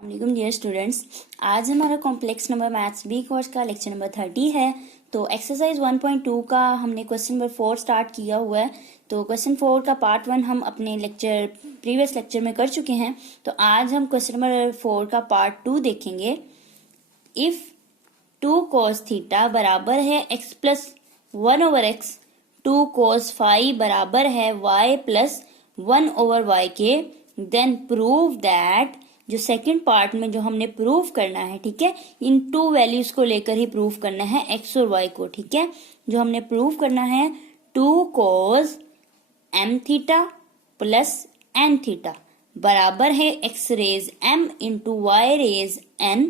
वालेकुम dear students. आज हमारा complex number maths B course का लेक्चर नंबर 30 है। तो एक्सरसाइज 1.2 का हमने क्वेश्चन नंबर 4 स्टार्ट किया हुआ है। तो क्वेश्चन 4 का पार्ट 1 हम अपने प्रीवियस लेक्चर में कर चुके हैं। तो आज हम क्वेश्चन नंबर 4 का पार्ट 2 देखेंगे। इफ 2 cos थीटा बराबर है x plus 1/x, 2 cos phi बराबर है y प्लस 1/y के, देन प्रूव दैट। जो सेकंड पार्ट में जो हमने प्रूव करना है, ठीक है, इन टू वैल्यूज को लेकर ही प्रूव करना है x और y को, ठीक है। जो हमने प्रूव करना है 2 cos m theta plus n theta बराबर है x raise m into y raise n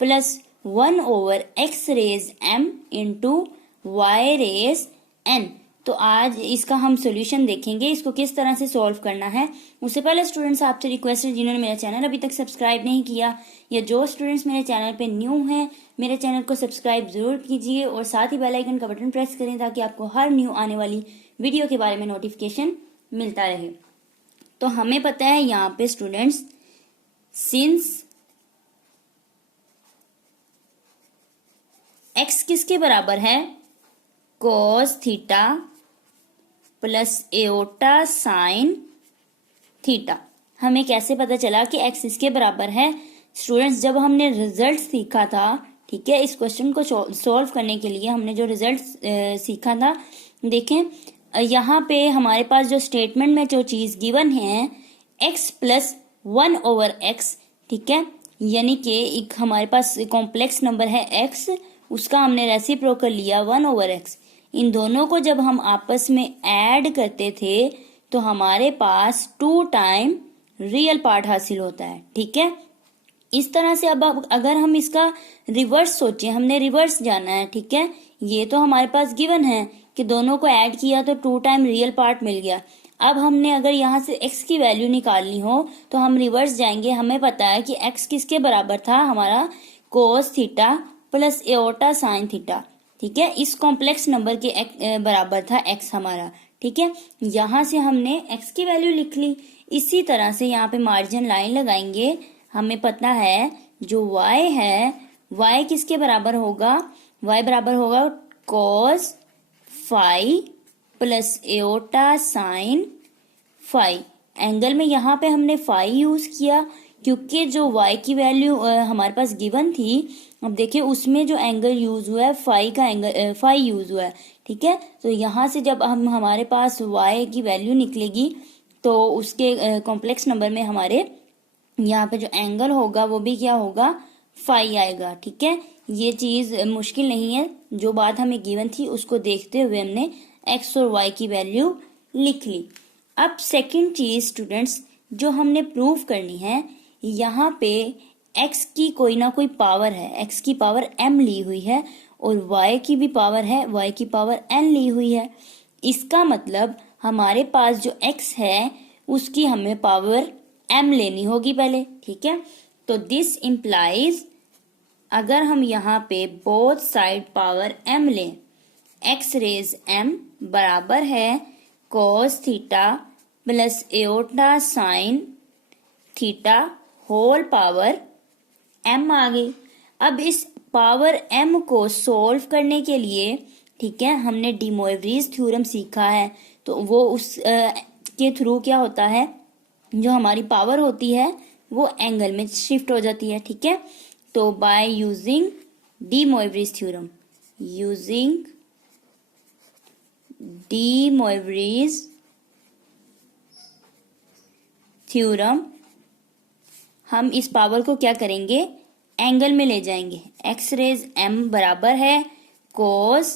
plus 1/x raise m into y raise n। तो आज इसका हम सॉल्यूशन देखेंगे, इसको किस तरह से सॉल्व करना है। उससे पहले स्टूडेंट्स आपसे रिक्वेस्ट है, जिन्होंने मेरा चैनल अभी तक सब्सक्राइब नहीं किया या जो स्टूडेंट्स मेरे चैनल पे न्यू हैं, मेरे चैनल को सब्सक्राइब जरूर कीजिए और साथ ही बेल आइकन का बटन प्रेस करें ताकि आपको हर न्यू आने वाली वीडियो के बारे में नोटिफिकेशन मिलता रहे। तो हमें पता है यहाँ पे स्टूडेंट्स, सिंस x किसके बराबर है, cos theta plus iota sine theta. हमें कैसे पता चला कि x इसके बराबर है? स्टूडेंट्स, जब हमने रिजल्ट सीखा था, ठीक है, इस क्वेश्चन को सॉल्व करने के लिए हमने जो रिजल्ट सीखा था, देखें यहाँ पे हमारे पास जो स्टेटमेंट में जो चीज गिवन है x प्लस 1/x, ठीक है, यानी कि एक हमारे पास कॉम्प्लेक्स नंबर है x, उसका हमने रेसिप्रोकल लिया 1/x। इन दोनों को जब हम आपस में ऐड करते थे तो हमारे पास 2 टाइम रियल पार्ट हासिल होता है, ठीक है। इस तरह से अब अगर हम इसका रिवर्स सोचें, हमने रिवर्स जाना है, ठीक है, ये तो हमारे पास गिवन है कि दोनों को ऐड किया तो 2 टाइम रियल पार्ट मिल गया। अब हमने अगर यहाँ से x की वैल्यू निकालनी हो तो हम रिवर्स जाएंगे। हमें पता है कि x किसके बराबर था, हमारा cos theta plus iota sine theta, ठीक है। इस कॉम्प्लेक्स नंबर के बराबर था x हमारा, ठीक है। यहाँ से हमने x की वैल्यू लिख ली। इसी तरह से यहाँ पे मार्जिन लाइन लगाएंगे। हमें पता है जो y है, y किसके बराबर होगा, y बराबर होगा cos phi plus iota sine phi. Angle में यहाँ पे हमने फाई यूज किया क्योंकि जो y की वैल्यू हमारे पास गिवन थी, अब देखिए उसमें जो एंगल यूज हुआ है फाई का एंगल फाई यूज हुआ है, ठीक है। तो यहाँ से जब हम हमारे पास y की वैल्यू निकलेगी तो उसके कॉम्प्लेक्स नंबर में हमारे यहाँ पे जो एंगल होगा वो भी क्या होगा, फाई आएगा, ठीक है। ये चीज मुश्किल नहीं है, जो बात हमें गिवन थी उसको देखते हुए हमने x और y की वैल्यू लिख ली। अब सेकंड चीज स्टूडेंट्स जो हमने प्रूव करनी है, यहाँ पे x की कोई ना कोई पावर है, x की पावर m ली हुई है और y की भी पावर है, y की पावर n ली हुई है। इसका मतलब हमारे पास जो x है उसकी हमें पावर m लेनी होगी पहले, ठीक है। तो दिस इम्प्लाइज, अगर हम यहाँ पे बोथ साइड पावर m लें, x रेज m बराबर है cos theta plus iota sine theta whole power m आ गई। अब इस पावर m को सोल्व करने के लिए, ठीक है, हमने डी मोइवरीज थ्योरम सीखा है, तो वो उस के थ्रू क्या होता है, जो हमारी पावर होती है वो एंगल में शिफ्ट हो जाती है, ठीक है। तो by using De Moivre's theorem, using De Moivre's theorem, हम इस पावर को क्या करेंगे, एंगल में ले जाएंगे। x रेज m बराबर है cos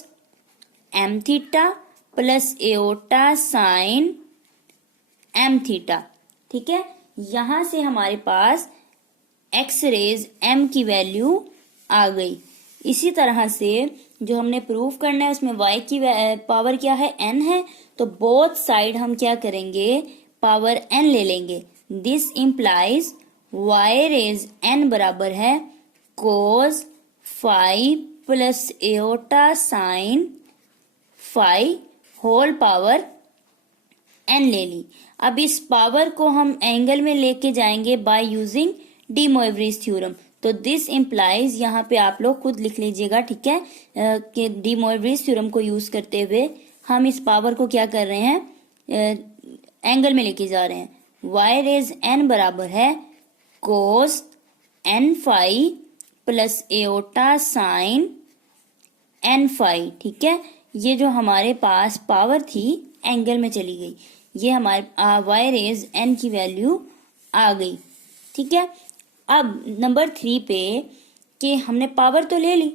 m theta plus iota sine m theta, ठीक है। यहां से हमारे पास x रेज m की वैल्यू आ गई। इसी तरह से जो हमने प्रूफ करना है उसमें y की पावर क्या है, n है, तो बोथ साइड हम क्या करेंगे, पावर n ले लेंगे। This implies y raise n बराबर है cos phi plus iota sine phi whole power n ले ली। अब इस पावर को हम एंगल में लेके जाएंगे bye using De Moivre's theorem. तो दिस इम्प्लाइज, यहाँ पे आप लोग खुद लिख लीजिएगा, ठीक है, कि डी मोइवरीज थ्योरम को यूज करते हुए हम इस पावर को क्या कर रहे हैं, एंगल में लेके जा रहे हैं। y रेज n बराबर है cos n phi plus iota sine n phi, ठीक है। ये जो हमारे पास पावर थी एंगल में चली गई, ये हमारे y रेज n की वैल्यू आ गई, ठीक है। अब नंबर 3 पे कि हमने पावर तो ले ली,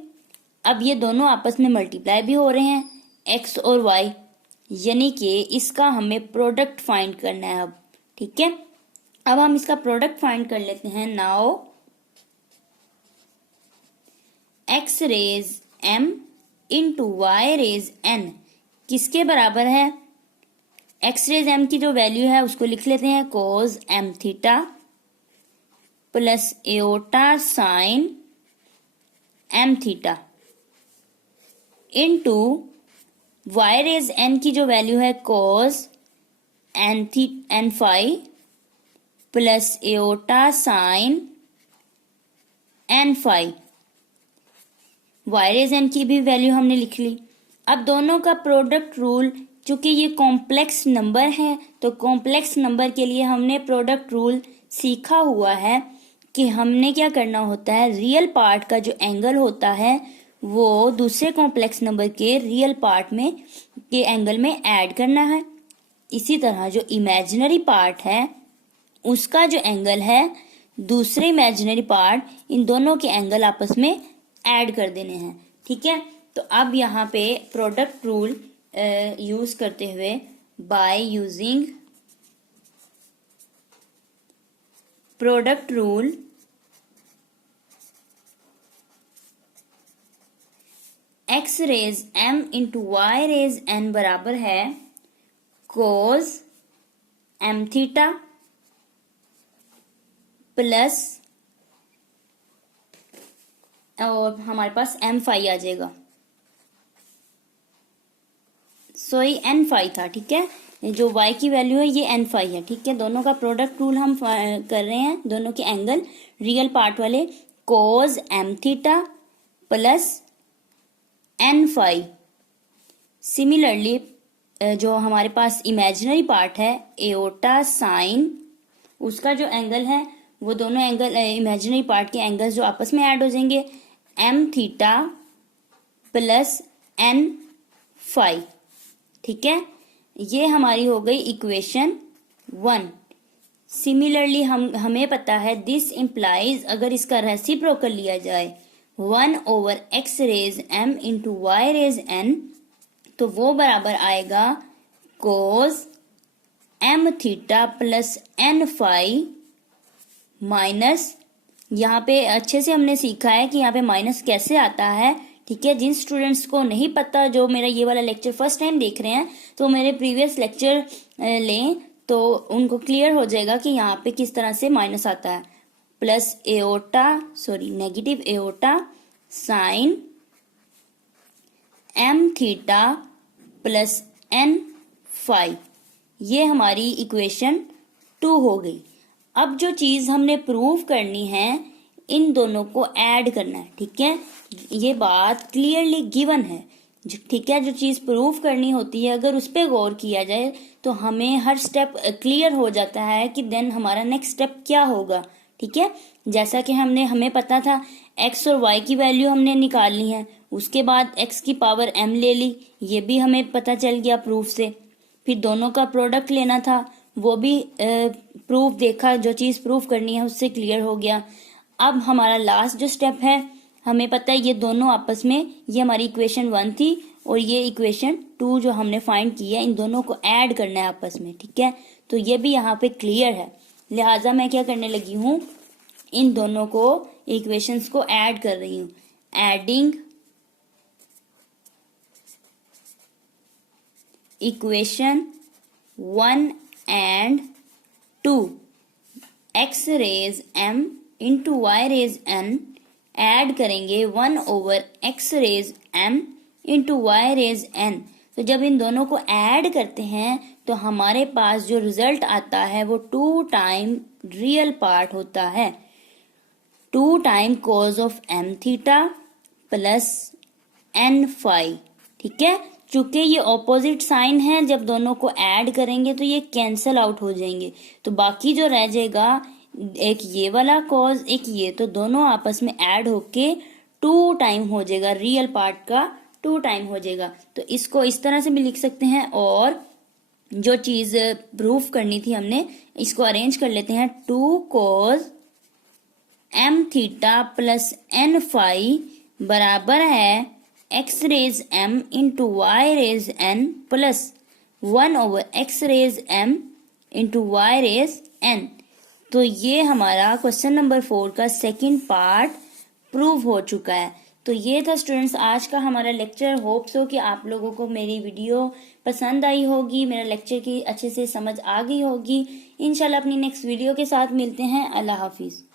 अब ये दोनों आपस में मल्टीप्लाई भी हो रहे हैं, x और y, यानी कि इसका हमें प्रोडक्ट फाइंड करना है अब, ठीक है। अब हम इसका प्रोडक्ट फाइंड कर लेते हैं। Now x raise m into y raise n किसके बराबर है, x रेज m की जो वैल्यू है उसको लिख लेते हैं cos m theta plus iota sine m theta into y raise n की जो वैल्यू है cos n phi plus iota sine n phi. y raise n की भी वैल्यू हमने लिख ली। अब दोनों का प्रोडक्ट रूल, चूंकि ये कॉम्प्लेक्स नंबर है तो कॉम्प्लेक्स नंबर के लिए हमने प्रोडक्ट रूल सीखा हुआ है कि हमने क्या करना होता है, रियल पार्ट का जो एंगल होता है वो दूसरे कॉम्प्लेक्स नंबर के रियल पार्ट में के एंगल में ऐड करना है। इसी तरह जो इमेजिनरी पार्ट है उसका जो एंगल है दूसरे इमेजिनरी पार्ट, इन दोनों के एंगल आपस में ऐड कर देने हैं, ठीक है। तो अब यहाँ पे प्रोडक्ट रूल यूज करते हुए, by using product rule x raise m into y raise n बराबर है कोस m थीटा प्लस, और हमारे पास m फाई आ जाएगा, सॉरी n फाई था, ठीक है। जो y की वैल्यू है ये n फाई है, ठीक है। दोनों का प्रोडक्ट रूल हम कर रहे हैं, दोनों के एंगल रियल पार्ट वाले, cos m theta plus n phi. Similarly जो हमारे पास इमेजिनरी पार्ट है एओटा साइन, उसका जो एंगल है वो दोनों एंगल इमेजिनरी पार्ट के एंगल्स जो आपस में ऐड हो जाएंगे, m theta plus n phi, ठीक है। ये हमारी हो गई इक्वेशन 1। सिमिलरली हमें पता है दिस इम्प्लाइज, अगर इसका रेसिप्रोकल लिया जाए 1/x raise m into y raise n, तो वो बराबर आएगा cos m theta plus n phi minus, यहाँ पे अच्छे से हमने सीखा है कि यहाँ पे माइनस कैसे आता है, ठीक है। जिन स्टूडेंट्स को नहीं पता, जो मेरा ये वाला लेक्चर फर्स्ट टाइम देख रहे हैं, तो मेरे प्रीवियस लेक्चर लें तो उनको क्लियर हो जाएगा कि यहाँ पे किस तरह से माइनस आता है। Plus iota, sorry negative iota sine m theta plus n phi, ये हमारी इक्वेशन 2 हो गई। अब जो चीज हमने प्रूव करनी है, इन दोनों को ऐड करना है, ठीक है। ये बात क्लियरली गिवन है, ठीक है। जो चीज प्रूव करनी होती है अगर उस पर गौर किया जाए तो हमें हर स्टेप क्लियर हो जाता है कि देन हमारा नेक्स्ट स्टेप क्या होगा, ठीक है। जैसा कि हमें पता था x और y की वैल्यू हमने निकालनी है, उसके बाद x की पावर m ले ली, ये भी हमें पता चल गया प्रूफ से। फिर दोनों का प्रोडक्ट लेना था, वो भी प्रूफ देखा, जो चीज प्रूफ करनी है उससे क्लियर हो गया। अब हमारा लास्ट जो स्टेप है, हमें पता है ये दोनों आपस में, ये हमारी इक्वेशन 1 थी और ये इक्वेशन 2 जो हमने फाइंड की है, इन दोनों को ऐड करना है आपस में, ठीक है। तो ये भी यहाँ पे क्लियर है, लिहाजा मैं क्या करने लगी हूँ, इन दोनों को इक्वेशंस को ऐड कर रही हूँ। Adding equation 1 and 2, x raise m into y raise n, add करेंगे 1/x raise m into y raise n। तो जब इन दोनों को ऐड करते हैं तो हमारे पास जो रिजल्ट आता है वो 2 टाइम रियल पार्ट होता है। 2 time cos of m theta plus n phi. ठीक है, चूंकि ये ऑपोजिट साइन है, जब दोनों को ऐड करेंगे तो ये कैंसल आउट हो जाएंगे, तो बाकी जो रह जाएगा एक ये वाला कॉज एक ये, तो दोनों आपस में ऐड होके 2 टाइम हो जाएगा, रियल पार्ट का 2 टाइम हो जाएगा। तो इसको इस तरह से भी लिख सकते हैं। और जो चीज प्रूफ करनी थी हमने, इसको अरेंज कर लेते हैं। 2 cos m theta plus n phi बराबर है x raise m into Y raise n plus 1 over x raise m into Y raise n। तो ये हमारा क्वेश्चन नंबर 4 का सेकंड पार्ट प्रूव हो चुका है। तो ये था स्टूडेंट्स आज का हमारा लेक्चर। होप्स हो कि आप लोगों को मेरी वीडियो पसंद आई होगी, मेरा लेक्चर की अच्छे से समझ आ गई होगी। इंशाल्लाह अपनी नेक्स्ट वीडियो के साथ मिलते हैं। अल्लाह हाफिज।